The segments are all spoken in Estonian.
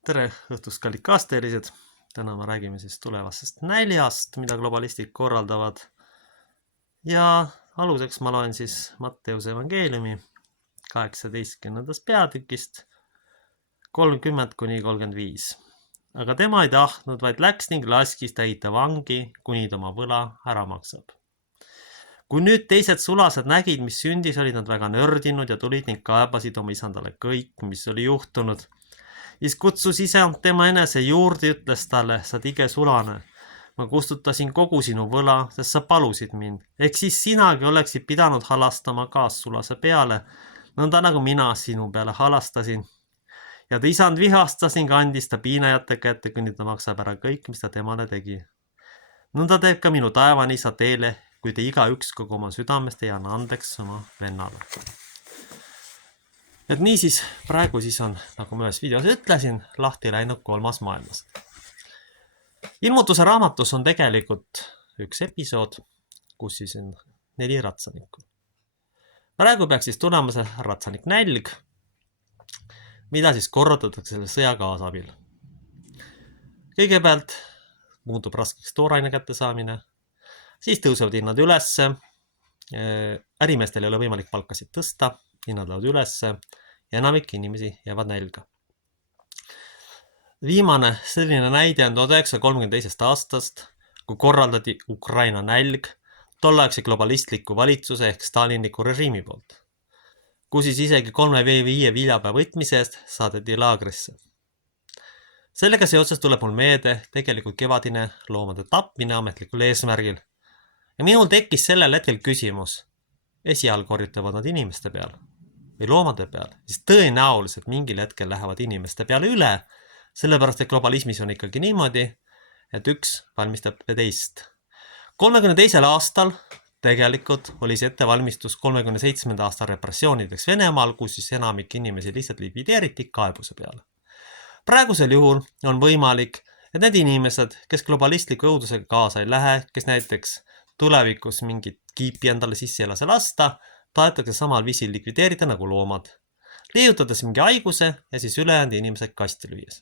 Tere õhtust, kallid kaasteelised! Täna me räägime siis tulevasest näljast, mida globalistid korraldavad. Ja aluseks ma loen siis Matteuse evangeeliumi 18. peatükist 30–35. Aga tema ei tahtnud, vaid läks ning laskis täita vangi, kuni ta oma võla ära maksab. Kui nüüd teised sulased nägid, mis sündis, olid nad väga nördinud ja tulid ning kaebasid oma isandale kõik, mis oli juhtunud. Siis kutsus isand tema enese juurde ja ütles talle, sa tige sulane. Ma kustutasin kogu sinu võla, sest sa palusid mind. Ehk siis sinagi oleksid pidanud halastama kaassulase peale, nõnda nagu mina sinu peale halastasin. Ja ta isand vihastas ning andis ta piinajate kätte, kuni ta maksab ära kõik, mis ta temale tegi. Nõnda teeb ka minu taevane isa teile, kui te igaüks kogu oma südamest ei anna andeks oma vennale. Et niisiis, praegu siis on, nagu ma ühes videos ütlesin, lahti läinud 3. maailmasõda. Ilmutuse raamatus on tegelikult üks episood, kus siis on 4 ratsanikku. Praegu peaks siis tulema see ratsanik nälg, mida siis korraldatakse selle sõja kaasabil. Kõigepealt muutub raskeks tooraine kättesaamine, siis tõusevad hinnad ülesse, ärimeestel ei ole võimalik palkasid tõsta, hinnad lähevad ülesse ja enamik inimesi jäävad nälga. Viimane selline näide on 1932. aastast, kui korraldati Ukraina nälg tolleaegse globalistliku valitsuse ehk stalinliku režiimi poolt, kus siis isegi 3-5 viljapea võtmise eest saadeti laagrisse. Sellega seoses tuleb mul meelde tegelikult kevadine loomade tapmine ametlikul eesmärgil. Ja minul tekkis sellel hetkel küsimus, esialgu korjutavad nad inimeste peal või loomade peal, siis tõenäoliselt mingil hetkel lähevad inimeste peale üle, sellepärast et globalismis on ikkagi niimoodi, et üks valmistab teist. 32. aastal tegelikult oli see ettevalmistus 37. aasta repressioonideks Venemaal, kus siis enamik inimesi lihtsalt likvideeriti kaebuse peale. Praegusel juhul on võimalik, et need inimesed, kes globalistliku õudusega kaasa ei lähe, kes näiteks tulevikus mingit kiipi endale sisse ei lase lasta, tahetakse samal viisil likvideerida nagu loomad, leiutades mingi haiguse ja siis ülejäänud inimesed kasti lüües.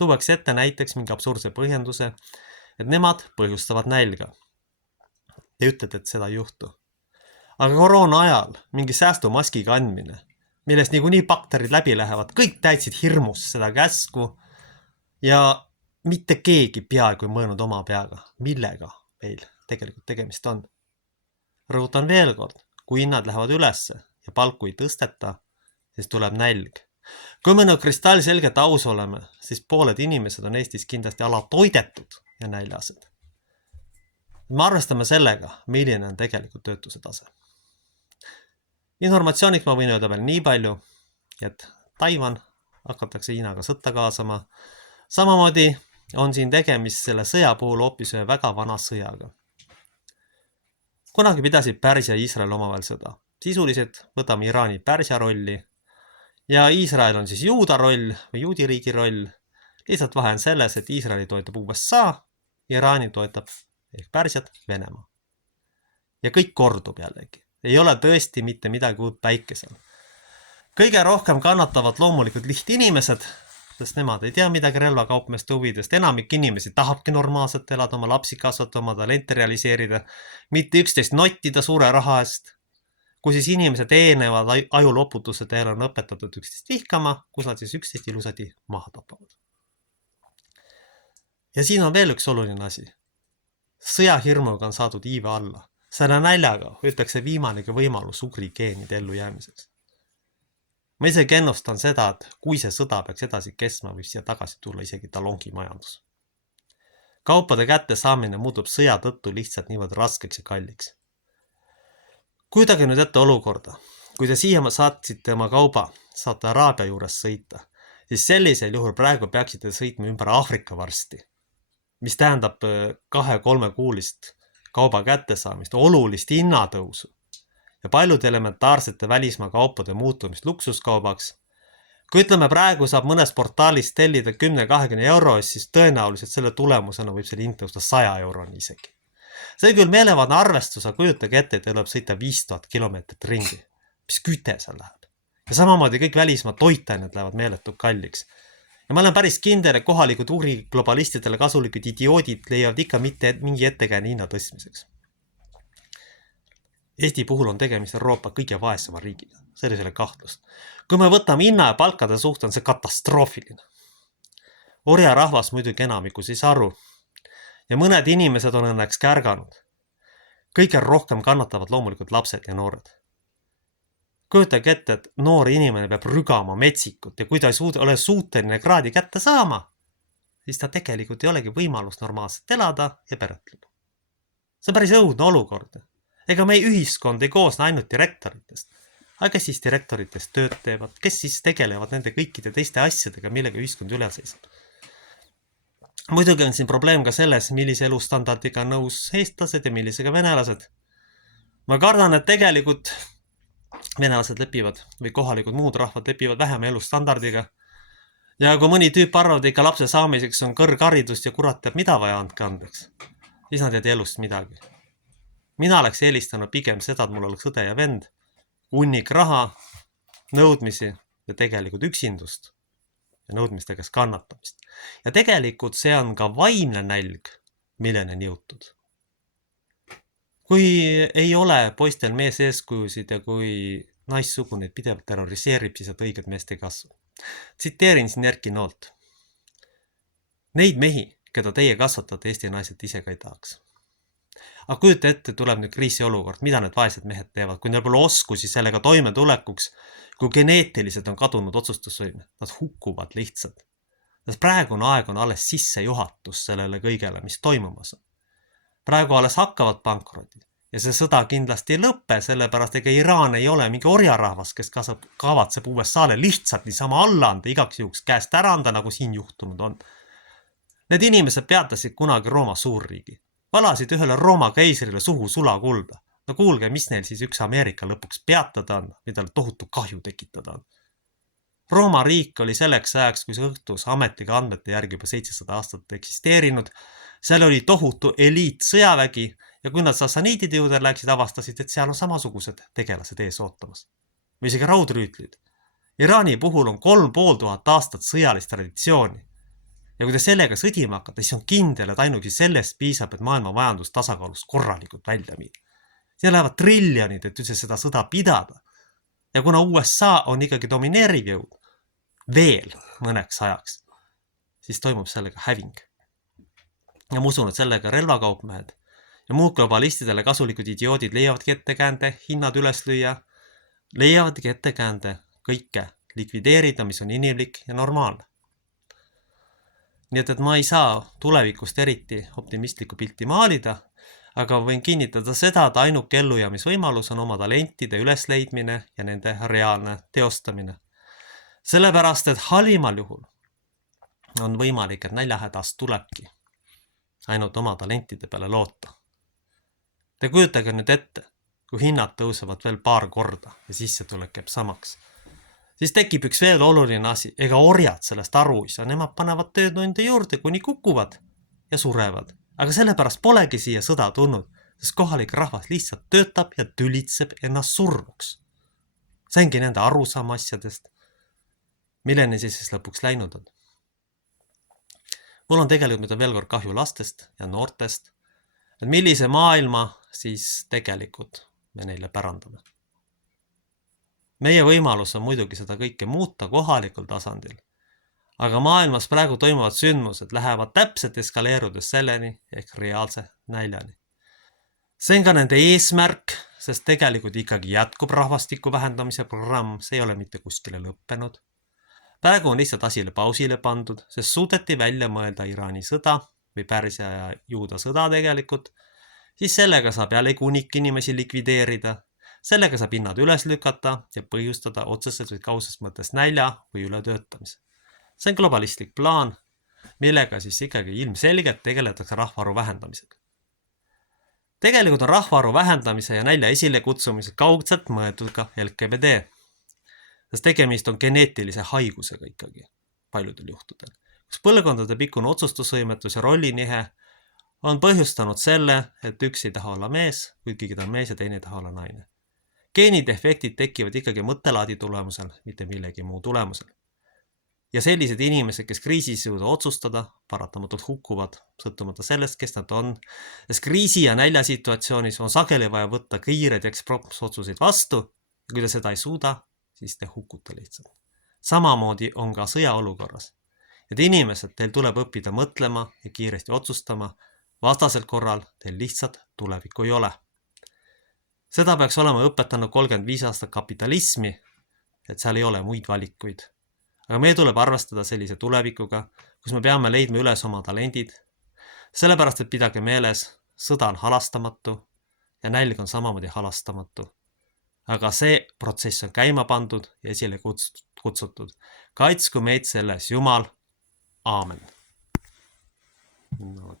Tuuakse ette näiteks mingi absurdse põhjenduse, et nemad põhjustavad nälga. Te ütlete, et seda ei juhtu. Aga koroona ajal mingi säästumaski kandmine, millest niikuinii bakterid läbi lähevad, kõik täitsid hirmus seda käsku ja mitte keegi peaaegu ei mõelnud oma peaga, millega meil tegelikult tegemist on. Rõhutan veel kord, kui hinnad lähevad ülesse ja palku ei tõsteta, siis tuleb nälg. Kui me nüüd kristallselgelt aus oleme, siis pooled inimesed on Eestis kindlasti alatoidetud ja näljased. Me arvestame sellega, milline on tegelikult töötuse tase. Informatsiooniks ma võin öelda veel nii palju, et Taiwan hakatakse Hiinaga sõtta kaasama. Samamoodi on siin tegemist selle sõja puhul hoopis ühe väga vana sõjaga. Kunagi pidasid Pärsia ja Iisrael omavahel sõda. Sisuliselt võtame Iraani Pärsia rolli ja Iisrael on siis juuda roll või juudiriigi roll. Lihtsalt vahe on selles, et Iisraeli toetab USA, Iraani toetab ehk Pärsiat Venemaa. Ja kõik kordub jällegi. Ei ole tõesti mitte midagi uut päikesel. Kõige rohkem kannatavad loomulikult lihtinimesed, sest nemad ei tea midagi relvakaupmeeste huvidest. Enamik inimesi tahabki normaalselt elada, oma lapsi kasvatada, oma talente realiseerida, mitte üksteist nottida suure raha eest, kui siis inimesed eenevad ajuloputuse teel on õpetatud üksteist vihkama, kus nad siis üksteist ilusati maha tapavad. Ja siin on veel üks oluline asi. Sõjahirmuga on saadud iive alla. Selle näljaga võetakse viimanegi võimalus ugri geenide ellu jäämiseks. Ma isegi ennustan seda, et kui see sõda peaks edasi kestma, võib siia tagasi tulla isegi talongi majandus. Kaupade kätte saamine muutub sõja tõttu lihtsalt niivõrd raskeks ja kalliks. Kujutage nüüd ette olukorda, kui te siia saatsite oma kauba, saate Araabia juures sõita, siis sellisel juhul praegu peaksite sõitma ümber Aafrika varsti, mis tähendab 2-3 kuulist kauba kättesaamist, olulist hinnatõusu ja paljude elementaarsete välismaa kaupade muutumist luksuskaubaks. Kui ütleme praegu saab mõnes portaalis tellida 10-20 euro, siis tõenäoliselt selle tulemusena võib selle hind tõusta 100 euroni isegi. See küll meelevadne arvestus, aga kujutage ette, et tuleb sõita 5000 kilomeetrit ringi. Mis küte seal läheb? Ja samamoodi kõik välismaa toitained lähevad meeletult kalliks. Ja ma olen päris kindel, et kohalikud globalistidele kasulikud idioodid leiavad ikka mitte mingi ettekääne hinna tõstmiseks. Eesti puhul on tegemist Euroopa kõige vaesema riigiga, selles ei ole kahtlust. Kui me võtame hinna ja palkade suhte, on see katastroofiline. Orja rahvas muidugi enamikus ei saa aru. Ja mõned inimesed on õnneks kärganud. Kõige rohkem kannatavad loomulikult lapsed ja noored. Kujutage ette, et noor inimene peab rügama metsikut ja kui ta ei ole suuteline kraadi kätte saama, siis ta tegelikult ei olegi võimalust normaalselt elada ja peretleda. See on päris õudne olukord. Ega meie ühiskond ei koosne ainult direktoritest. Aga kes siis direktoritest tööd teevad? Kes siis tegelevad nende kõikide teiste asjadega, millega ühiskond üle seisab? Muidugi on siin probleem ka selles, millise elustandardiga nõus eestlased ja millisega venelased. Ma kardan, et tegelikult venelased lepivad või kohalikud muud rahvad lepivad vähem elustandardiga. Ja kui mõni tüüp arvavad ikka lapse saamiseks on kõrgharidust ja kurat teab mida vaja andke andeks, siis nad ei tea elust midagi. Mina oleks eelistanud pigem seda, et mul oleks õde ja vend, hunnik raha, nõudmisi ja tegelikult üksindust ja nõudmiste käes kannatamist. Ja tegelikult see on ka vaimne nälg, milleni on jõutud. Kui ei ole poistel mees eeskujusid ja kui naissugu neid pidevalt terroriseerib, siis et õiged meest ei kasvu. Tsiteerin siin Erki Noolt. Neid mehi, keda teie kasvatate, Eesti naised ise ka ei tahaks. Aga kujuta ette, tuleb nüüd kriisiolukord, mida need vaesed mehed teevad, kui neil pole oskusi sellega toimetulekuks, kui geneetiliselt on kadunud otsustusvõime, nad hukkuvad lihtsalt. Sest praegune aeg on alles sissejuhatus sellele kõigele, mis toimumas on. Praegu alles hakkavad pankrodid ja see sõda kindlasti ei lõppe, sellepärast ega Iraan ei ole mingi orjarahvas, kes kavatseb USA'le lihtsalt niisama alla anda, igaks juhuks käest ära anda, nagu siin juhtunud on. Need inimesed peatasid kunagi Rooma suurriigi. Valasid ühele Rooma keisrile suhu sulakulda. No kuulge, mis neil siis üks Ameerika lõpuks peatada on, mida tohutu kahju tekitada on. Rooma riik oli selleks ajaks, kui see õhtus ametiga andmete järgi juba 700 aastat eksisteerinud. Seal oli tohutu eliit sõjavägi ja kui nad sassaniidide juurde läksid, avastasid, et seal on samasugused tegelased ees ootamas. Või isegi raudrüütlid. Iraani puhul on 3500 aastat sõjalist traditsiooni. Ja kui te sellega sõdima hakkate, siis on kindel, et ainugi sellest piisab, et maailma majandus tasakaalust korralikult välja viia. Siin lähevad triljonid, et üldse seda sõda pidada. Ja kuna USA on ikkagi domineeriv jõud veel mõneks ajaks, siis toimub sellega häving. Ja ma usun, et sellega relvakaupmehed ja muud globalistidele kasulikud idioodid leiavadki ettekäände hinnad üles lüüa, leiavadki ettekäände kõike likvideerida, mis on inimlik ja normaalne. Nii et ma ei saa tulevikust eriti optimistlikku pilti maalida, aga võin kinnitada seda, et ainuke ellujäämisvõimalus on oma talentide ülesleidmine ja nende reaalne teostamine. Sellepärast, et halvimal juhul on võimalik, et näljahädast tulebki ainult oma talentide peale loota. Te kujutage nüüd ette, kui hinnad tõusevad veel paar korda ja sissetulek jääb samaks. Siis tekib üks veel oluline asi, ega orjad sellest aru ei saa, nemad panevad töötunde juurde, kuni kukuvad ja surevad. Aga sellepärast polegi siia sõda tulnud, sest kohalik rahvas lihtsalt töötab ja tülitseb ennast surnuks. See ongi nende arusaam asjadest, milleni siis lõpuks läinud on. Mul on tegelikult veel kord kahju lastest ja noortest, et millise maailma siis tegelikult me neile pärandame. Meie võimalus on muidugi seda kõike muuta kohalikul tasandil, aga maailmas praegu toimuvad sündmused lähevad täpselt eskaleerudes selleni ehk reaalse näljani. See on ka nende eesmärk, sest tegelikult ikkagi jätkub rahvastiku vähendamise programm, see ei ole mitte kuskile lõppenud. Praegu on lihtsalt asile pausile pandud, sest suudeti välja mõelda Iraani sõda või Pärsia ja Juuda sõda tegelikult, siis sellega saab jälle hunnik inimesi likvideerida. Sellega saab hinnad üles lükata ja põhjustada otseselt või kaudses mõttes nälja või ületöötamise. See on globalistlik plaan, millega siis ikkagi ilmselgelt tegeletakse rahvaarvu vähendamisega. Tegelikult on rahvaarvu vähendamise ja nälja esile kutsumisel kaudselt mõeldud ka LGBD, sest tegemist on geneetilise haigusega ikkagi paljudel juhtudel, kus põlvkondade pikkune otsustusvõimetus ja rollinihe on põhjustanud selle, et üks ei taha olla mees, kuigi ta on mees ja teine ei taha olla naine. Geenidefektid tekivad ikkagi mõttelaadi tulemusel, mitte millegi muu tulemusel. Ja sellised inimesed, kes kriisis ei suuda otsustada, paratamatult hukkuvad, sõltumata sellest, kes nad on. Sest kriisi ja näljasituatsioonis on sageli vaja võtta kiired ja otsuseid vastu ja kui te seda ei suuda, siis te hukute lihtsalt. Samamoodi on ka sõjaolukorras. Et inimesed, teil tuleb õppida mõtlema ja kiiresti otsustama, vastasel korral teil lihtsalt tulevikku ei ole. Seda peaks olema õpetanud 35 aastat kapitalismi, et seal ei ole muid valikuid. Aga me tuleb arvestada sellise tulevikuga, kus me peame leidma üles oma talendid. Sellepärast, et pidage meeles, sõda on halastamatu ja nälg on samamoodi halastamatu. Aga see protsess on käima pandud ja esile kutsutud. Kaitsku meid selles Jumal. Aamen. No.